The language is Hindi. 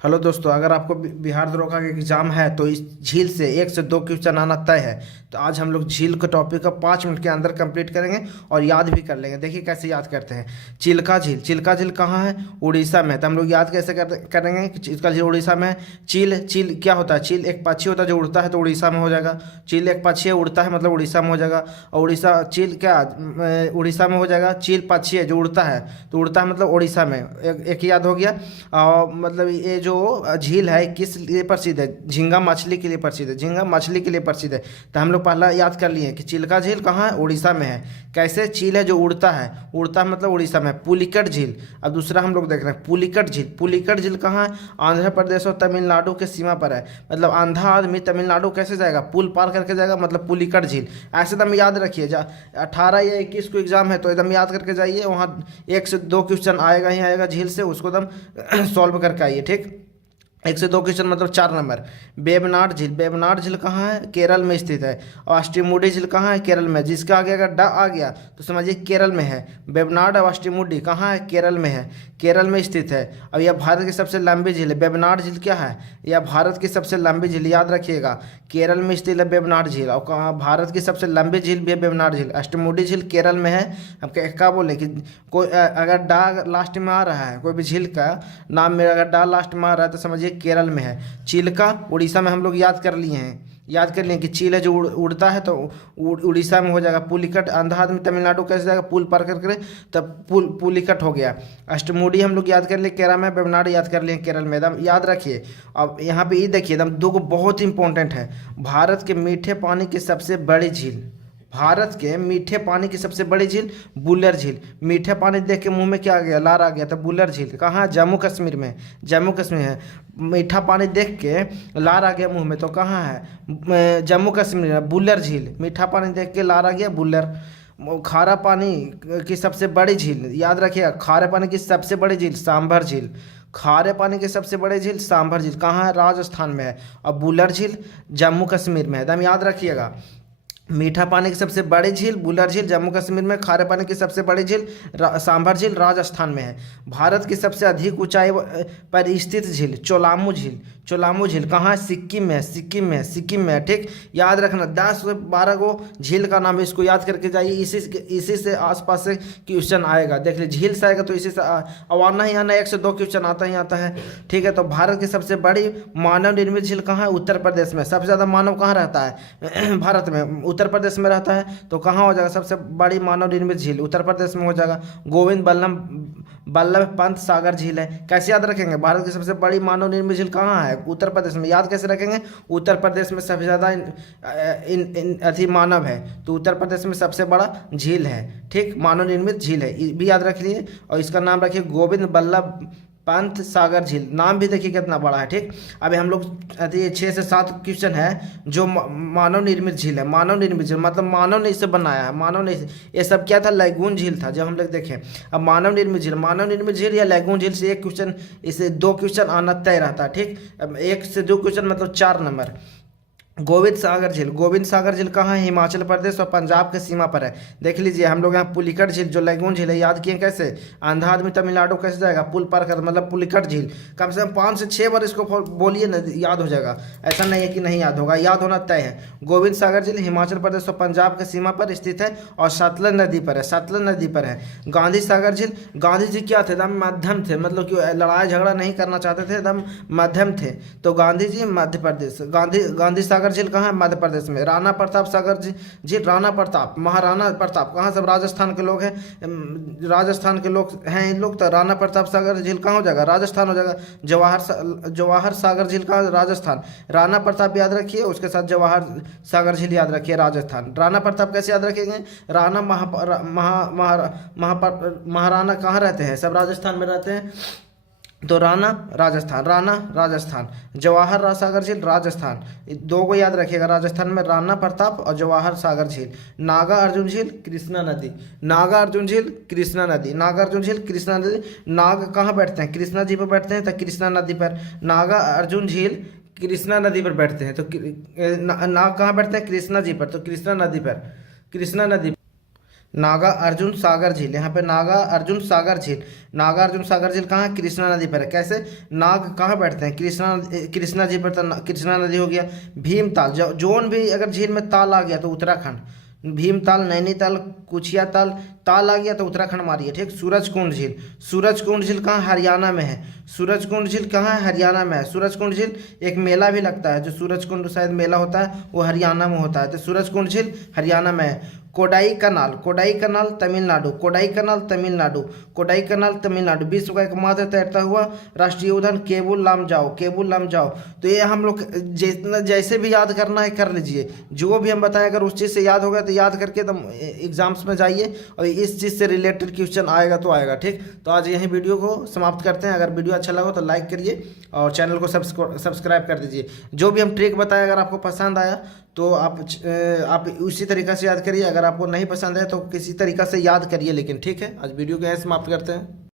हेलो दोस्तों, अगर आपको बिहार दरोगा का एग्जाम है तो इस झील से 1 से 2 क्वेश्चन आना तय है। तो आज हम लोग झील के टॉपिक का 5 मिनट के अंदर कंप्लीट करेंगे और याद भी कर लेंगे। देखिए कैसे याद करते हैं। चिल्का झील कहाँ है? उड़ीसा में है। तो हम लोग याद कैसे करेंगे कि चिल्का झील उड़ीसा में है। चील चील क्या होता है? चील एक पक्षी होता है जो उड़ता है, तो उड़ीसा में हो जाएगा। चील एक पक्षी है, उड़ता है, मतलब उड़ीसा में हो जाएगा। और उड़ीसा चील क्या उड़ीसा में हो जाएगा। चील पक्षी है जो उड़ता है, तो उड़ता है मतलब उड़ीसा में। एक याद हो गया। और मतलब ये जो झील है किस लिए प्रसिद्ध है? झींगा मछली के लिए प्रसिद्ध है। झींगा मछली के लिए प्रसिद्ध है। तो हम लोग पहला याद कर लिए कि चिल्का झील कहाँ है? उड़ीसा में है। कैसे? चील है जो उड़ता है, उड़ता है मतलब उड़ीसा में। पुलिकट झील, अब दूसरा हम लोग देख रहे हैं पुलिकट झील। पुलिकट झील कहाँ है? आंध्र प्रदेश और तमिलनाडु के सीमा पर है। मतलब आंधा आदमी तमिलनाडु कैसे जाएगा? पुल पार करके जाएगा, मतलब पुलिकट झील। ऐसे एकदम याद रखिए। 18 या 21 को एग्जाम है तो एकदम याद करके जाइए। वहाँ 1 से 2 क्वेश्चन आएगा ही आएगा झील से, उसको एकदम सॉल्व करके आइए। ठीक, 1 से 2 क्वेश्चन मतलब 4 नंबर। बेबनाड झील कहाँ है? केरल में स्थित है। और अष्टीमुडी झील कहाँ है? केरल में। जिसका आगे अगर ड आ गया तो समझिए केरल में है। बेबनाड और अष्टीमुडी कहाँ है? केरल में है, केरल में स्थित है। अब यह भारत की सबसे लंबी झील है। बेबनाड झील क्या है? यह भारत की सबसे लंबी झील, याद रखिएगा। केरल में स्थित है बेबनाड झील। और कहाँ? भारत की सबसे लंबी झील भी है बेबनाड झील। अष्टमुडी झील केरल में है। अब क्या बोले कि कोई अगर डा लास्ट में आ रहा है, कोई भी झील का नाम में अगर डा लास्ट में आ रहा है तो समझिए केरल में है। चिल्का उड़ीसा में हम लोग याद कर लिए हैं। याद कर लिए कि चील है जो उड़ता है तो उड़ीसा में हो जाएगा। पुलिकट आंध्र आदमी तमिलनाडु कैसे जाएगा? पुल पार करके, तब पुलिकट हो गया। अष्टमुडी हम लोग याद कर लिए केरल में। बेबनाड याद कर लिए केरल में। एकदम याद रखिए। अब यहाँ पे ये देखिए एकदम दो को बहुत इंपॉर्टेंट है। भारत के मीठे पानी की सबसे बड़ी झील, भारत के मीठे पानी की सबसे बड़ी झील बुल्लर झील। मीठे पानी देख के मुंह में क्या आ गया? लार आ गया। तो बुल्लर झील कहाँ? जम्मू कश्मीर में। जम्मू कश्मीर है। मीठा पानी देख के लार आ गया मुंह में, तो कहाँ है? जम्मू कश्मीर में। बुल्लर झील, मीठा पानी देख के लार आ गया, बुल्लर। खारा पानी की सबसे बड़ी झील, याद रखिएगा। खारे पानी की सबसे बड़ी झील सांभर झील। खारे पानी की सबसे बड़ी झील सांभर झील कहाँ है? राजस्थान में है। और बुल्लर झील जम्मू कश्मीर में है। एकदम याद रखिएगा। मीठा पानी की सबसे बड़ी झील बुल्लर झील जम्मू कश्मीर में। खारे पानी की सबसे बड़ी झील सांभर झील राजस्थान में है। भारत की सबसे अधिक ऊंचाई पर स्थित झील चोलामू झील। चोलामू झील कहाँ है? सिक्किम में। सिक्किम में, सिक्किम में। ठीक, याद रखना। 10 से 12 को झील का नाम है, इसको याद करके जाइए। इसी से आसपास से क्वेश्चन आएगा। देख लीजिए झील से आएगा तो इसी से अब आना ही आना। 1 से 2 क्वेश्चन आता ही आता है। ठीक है, तो भारत की सबसे बड़ी मानव निर्मित झील कहाँ है? उत्तर प्रदेश में। सबसे ज़्यादा मानव कहाँ रहता है? भारत में, उत्तर प्रदेश में रहता है। तो कहाँ हो जाएगा सबसे बड़ी मानव निर्मित झील? उत्तर प्रदेश में हो जाएगा। गोविंद बल्लभ पंत सागर झील है। कैसे याद रखेंगे? भारत की सबसे बड़ी मानव निर्मित झील कहाँ है? उत्तर प्रदेश में। याद कैसे रखेंगे? उत्तर प्रदेश में सबसे ज़्यादा अति मानव है, तो उत्तर प्रदेश में सबसे बड़ा झील है। ठीक, मानव निर्मित झील है, ये भी याद रख लिए। और इसका नाम रखिए गोविंद बल्लभ पंत सागर झील। नाम भी देखिए कितना बड़ा है। ठीक, अभी हम लोग 6 से 7 क्वेश्चन है जो मानव निर्मित झील है। मानव निर्मित झील मतलब मानव ने इसे बनाया है। मानव ने, ये सब क्या था? लैगून झील था जो हम लोग देखें। अब मानव निर्मित झील या लैगून झील से एक क्वेश्चन, इसे 2 क्वेश्चन आना तय रहता है। ठीक, अब 1 से 2 क्वेश्चन मतलब 4 नंबर। गोविंद सागर झील कहाँ है? हिमाचल प्रदेश और पंजाब के सीमा पर है। देख लीजिए हम लोग यहाँ पुलिकट झील जो लैगून झील है याद किए कैसे? आंधा आदमी तमिलनाडु कैसे जाएगा? पुल पार कर, मतलब पुलिकट झील। कम से कम 5 से 6 बार इसको बोलिए ना, याद हो जाएगा। ऐसा नहीं है कि नहीं याद होगा, याद होना तय है। गोविंद सागर झील हिमाचल प्रदेश और पंजाब के सीमा पर स्थित है और सतलज नदी पर है। सतलज नदी पर है। गांधी सागर झील, गांधी जी क्या थे? एकदम मध्यम थे, मतलब कि लड़ाई झगड़ा नहीं करना चाहते थे, एकदम मध्यम थे। तो गांधी जी मध्य प्रदेश। गांधी सागर झील कहाँ है? मध्य प्रदेश में। राणा प्रताप सागर झील, राणा प्रताप, महाराणा प्रताप कहाँ? सब राजस्थान के लोग हैं, राजस्थान के लोग हैं इन लोग। तो राणा प्रताप सागर झील कहाँ हो जाएगा? राजस्थान हो जाएगा। जवाहर सागर झील कहाँ? राजस्थान। राणा प्रताप याद रखिए, उसके साथ जवाहर सागर झील याद रखिए, राजस्थान। राणा प्रताप कैसे याद रखेंगे? राणा महाराणा कहाँ रहते हैं? सब राजस्थान में रहते हैं। तो राणा राजस्थान। जवाहर सागर झील राजस्थान। 2 को याद रखिएगा राजस्थान में, राणा प्रताप और जवाहर सागर झील। नागा अर्जुन झील कृष्णा नदी। नागा अर्जुन झील कृष्णा नदी। नाग कहाँ बैठते हैं? कृष्णा जी पर बैठते हैं, तो कृष्णा नदी पर। नागा अर्जुन झील कृष्णा नदी पर बैठते हैं, तो नाग कहाँ बैठते हैं? कृष्णा जी पर, तो कृष्णा नदी पर। नागा अर्जुन सागर झील, यहाँ पे नागा अर्जुन सागर झील। नागा अर्जुन सागर झील कहाँ है? कृष्णा नदी पर है। कैसे? नाग कहाँ बैठते हैं? कृष्णा जी पर, तो कृष्णा नदी हो गया। भीमताल, जोन भी अगर झील में ताल आ गया तो उत्तराखंड। भीमताल, नैनीताल, कुचिया ताल, ताल आ गया तो उत्तराखंड मारिए, ठीक। सूरजकुंड झील, सूरजकुंड झील कहाँ? हरियाणा में है। सूरजकुंड झील कहाँ है? हरियाणा में है। सूरजकुंड झील एक मेला भी लगता है, जो सूरजकुंड शायद मेला होता है वो हरियाणा में होता है, तो सूरजकुंड झील हरियाणा में है। कोडाई कनाल, कोडाई कनाल तमिलनाडु, कोडाई कनाल तमिलनाडु, कोडाई कनाल तमिलनाडु। विश्व का एकमात्र तैरता हुआ राष्ट्रीय उद्यान केबुल लामजाओ, केबुल लामजाओ। तो ये हम लोग जितना जैसे भी याद करना है कर लीजिए, जो भी हम बताएं अगर उस चीज़ से याद होगा तो याद करके तुम एग्जाम्स में जाइए और इस चीज़ से रिलेटेड क्वेश्चन आएगा तो आएगा, ठीक। तो आज यही वीडियो को समाप्त करते हैं। अगर वीडियो अच्छा लगा तो लाइक करिए और चैनल को सब्सक्राइब कर दीजिए। जो भी हम ट्रिक बताए अगर आपको पसंद आया तो आप उसी तरीक़ा से याद करिए। अगर आपको नहीं पसंद है तो किसी तरीक़ा से याद करिए, लेकिन ठीक है। आज वीडियो को यहीं समाप्त करते हैं।